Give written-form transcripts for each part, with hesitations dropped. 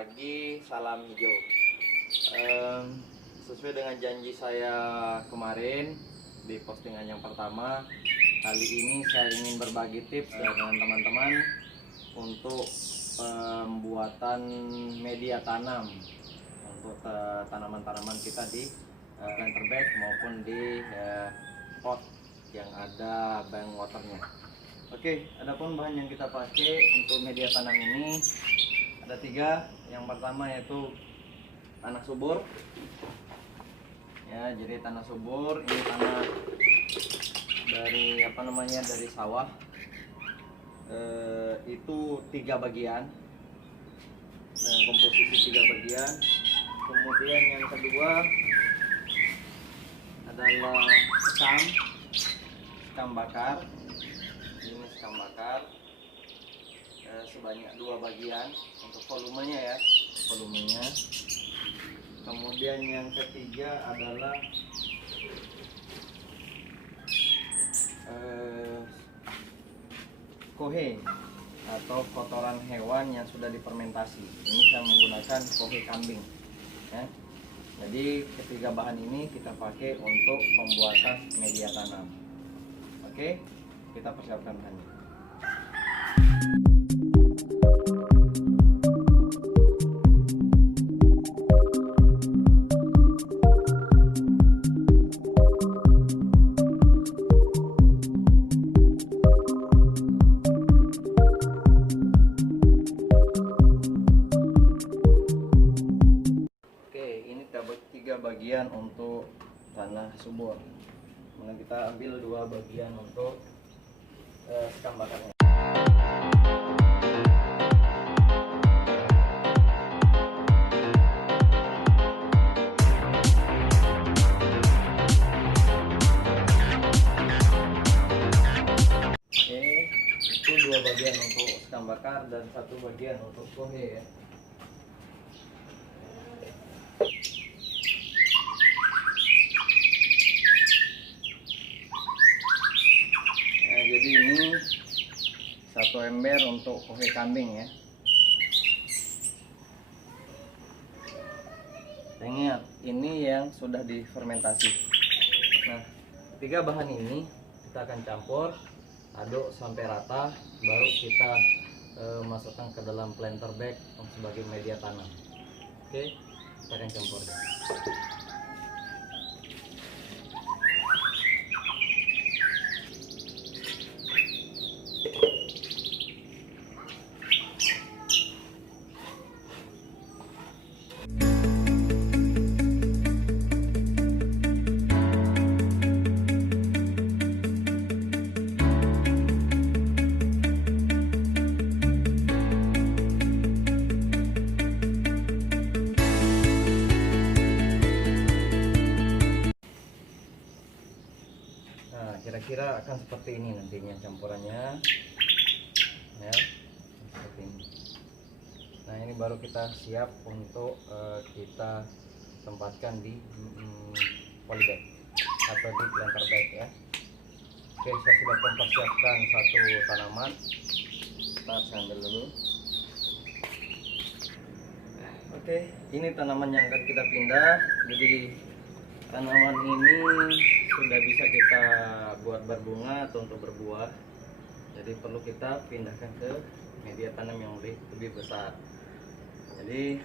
lagi salam hijau. Sesuai dengan janji saya kemarin di postingan yang pertama, kali ini saya ingin berbagi tips dengan teman-teman untuk pembuatan media tanam untuk tanaman-tanaman kita di planter bag maupun di pot yang ada bank waternya. Oke, adapun bahan yang kita pakai untuk media tanam ini ada 3. Yang pertama yaitu tanah subur. Ya, jadi tanah subur ini tanah dari dari sawah. Itu 3 bagian. Komposisi 3 bagian. Kemudian yang kedua adalah sekam bakar. Ini sekam bakar sebanyak 2 bagian untuk volumenya ya, volumenya. Kemudian yang ketiga adalah kohe atau kotoran hewan yang sudah difermentasi. Ini saya menggunakan kohe kambing ya. Jadi ketiga bahan ini kita pakai untuk pembuatan media tanam. Oke, kita persiapkan bahannya. Bagian untuk tanah subur, kemudian kita ambil 2 bagian untuk sekam bakarnya. Oke, itu 2 bagian untuk sekam bakar dan 1 bagian untuk kohe ya. Jadi ini 1 ember untuk kohe kambing ya. Ingat, ini yang sudah difermentasi. Nah, 3 bahan ini kita akan campur, aduk sampai rata, baru kita masukkan ke dalam planter bag sebagai media tanam. Oke, kita akan campur. Kira-kira akan seperti ini nantinya campurannya ya, seperti ini. Nah, ini baru kita siap untuk kita tempatkan di polybag atau di planter bag ya. Oke, saya sudah mempersiapkan 1 tanaman. Kita ambil dulu. Oke, ini tanaman yang akan kita pindah. Jadi tanaman ini sudah bisa kita buat berbunga atau untuk berbuah. Jadi perlu kita pindahkan ke media tanam yang lebih besar. Jadi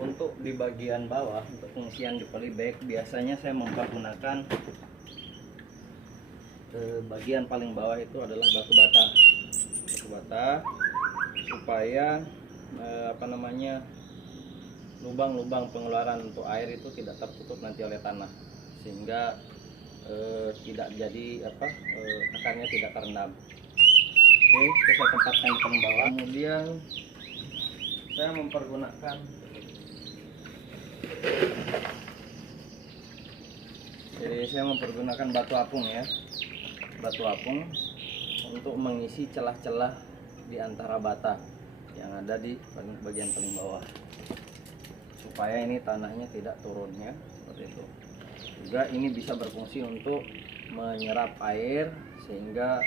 untuk di bagian bawah, untuk pengisian di polybag, biasanya saya mempergunakan bagian paling bawah itu adalah batu bata supaya lubang-lubang pengeluaran untuk air itu tidak tertutup nanti oleh tanah, sehingga tidak jadi akarnya tidak terendam. Oke, saya tempatkan di paling bawah. Kemudian saya mempergunakan batu apung ya, batu apung untuk mengisi celah-celah di antara bata yang ada di bagian paling bawah, supaya ini tanahnya tidak turun ya, seperti itu. Juga ini bisa berfungsi untuk menyerap air sehingga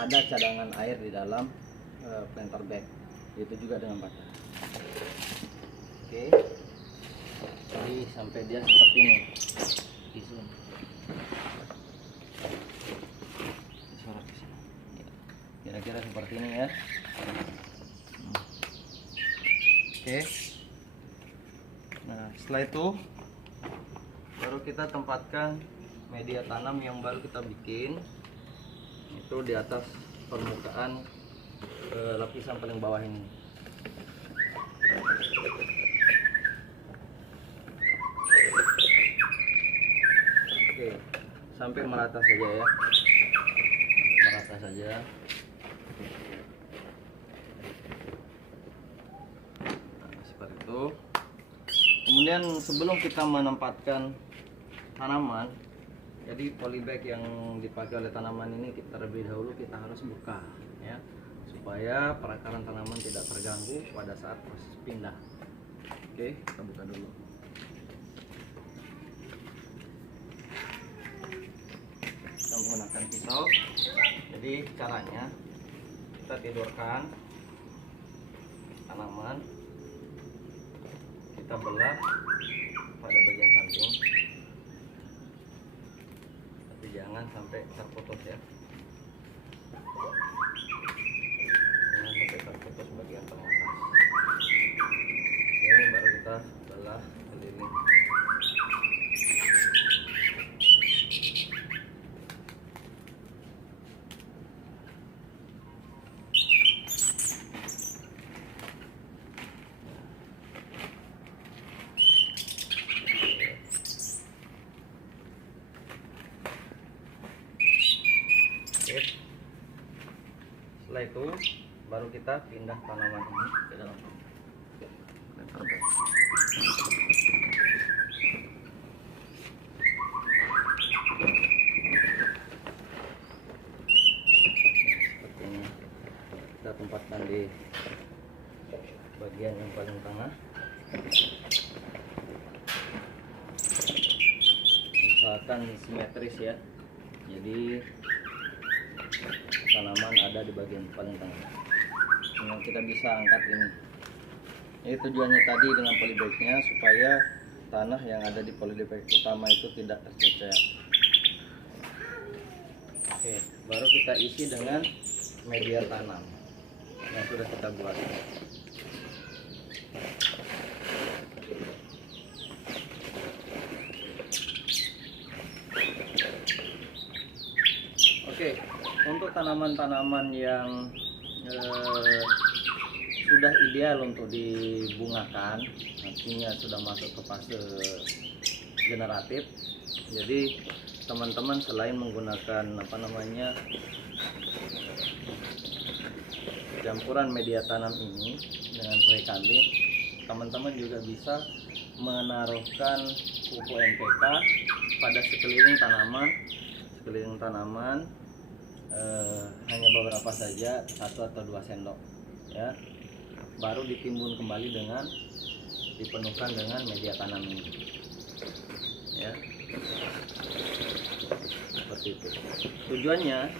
ada cadangan air di dalam planter bag, itu juga dengan batang. Oke, jadi sampai dia seperti ini. Kira-kira seperti ini ya. Oke, nah setelah itu baru kita tempatkan media tanam yang baru kita bikin itu di atas permukaan lapisan paling bawah ini. Oke, sampai merata saja ya, merata saja. Nah, seperti itu. Kemudian sebelum kita menempatkan tanaman, jadi polybag yang dipakai oleh tanaman ini kita terlebih dahulu kita harus buka ya, supaya perakaran tanaman tidak terganggu pada saat proses pindah. Oke, kita buka dulu. Kita menggunakan pisau. Jadi caranya kita tidurkan tanaman, kita belah pada bagian samping, tapi jangan sampai terputus ya, jangan sampai terputus bagian teratas. Oke, baru kita belah keliling. Setelah itu baru kita pindah tanaman ini ke dalam planter bag. Seperti ini kita tempatkan di bagian yang paling tengah. Usahakan simetris ya, jadi tanaman ada di bagian paling tengah. Nah, kita bisa angkat ini. Ini tujuannya tadi dengan polybagnya supaya tanah yang ada di polybag utama itu tidak tercecer. Oke, baru kita isi dengan media tanam yang sudah kita buat. Oke, untuk tanaman-tanaman yang sudah ideal untuk dibungakan, artinya sudah masuk ke fase generatif. Jadi teman-teman selain menggunakan campuran media tanam ini dengan kueh kambing, teman-teman juga bisa menaruhkan pupuk NPK pada sekeliling tanaman, hanya beberapa saja, 1 atau 2 sendok ya, baru ditimbun kembali dengan dipenuhkan dengan media tanam ini ya, seperti itu. Tujuannya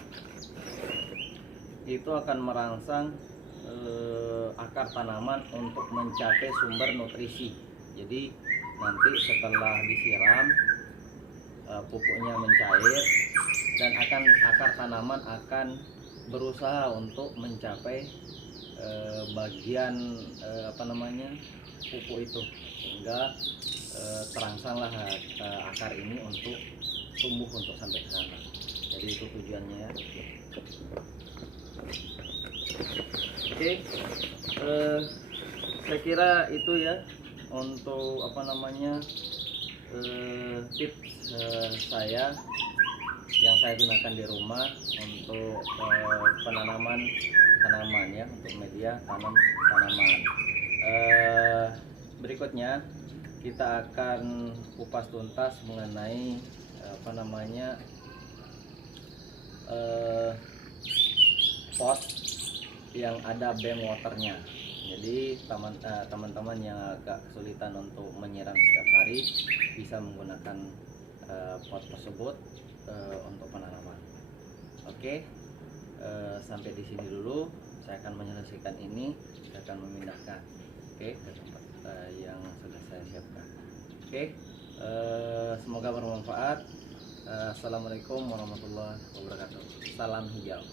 itu akan merangsang akar tanaman untuk mencapai sumber nutrisi. Jadi nanti setelah disiram pupuknya mencair dan akar tanaman akan berusaha untuk mencapai bagian pupuk itu, sehingga terangsanglah akar ini untuk tumbuh untuk sampai ke sana. Jadi itu tujuannya ya. Oke, saya kira itu ya untuk tips saya yang saya gunakan di rumah untuk penanaman tanaman ya, untuk media tanaman. Berikutnya kita akan kupas tuntas mengenai pot yang ada bank waternya. Jadi teman-teman yang agak kesulitan untuk menyiram setiap hari bisa menggunakan pot tersebut untuk penanaman. Oke, sampai di sini dulu. saya akan menyelesaikan ini, saya akan memindahkan ke tempat yang sudah saya siapkan. Semoga bermanfaat. Assalamualaikum warahmatullahi wabarakatuh. Salam hijau.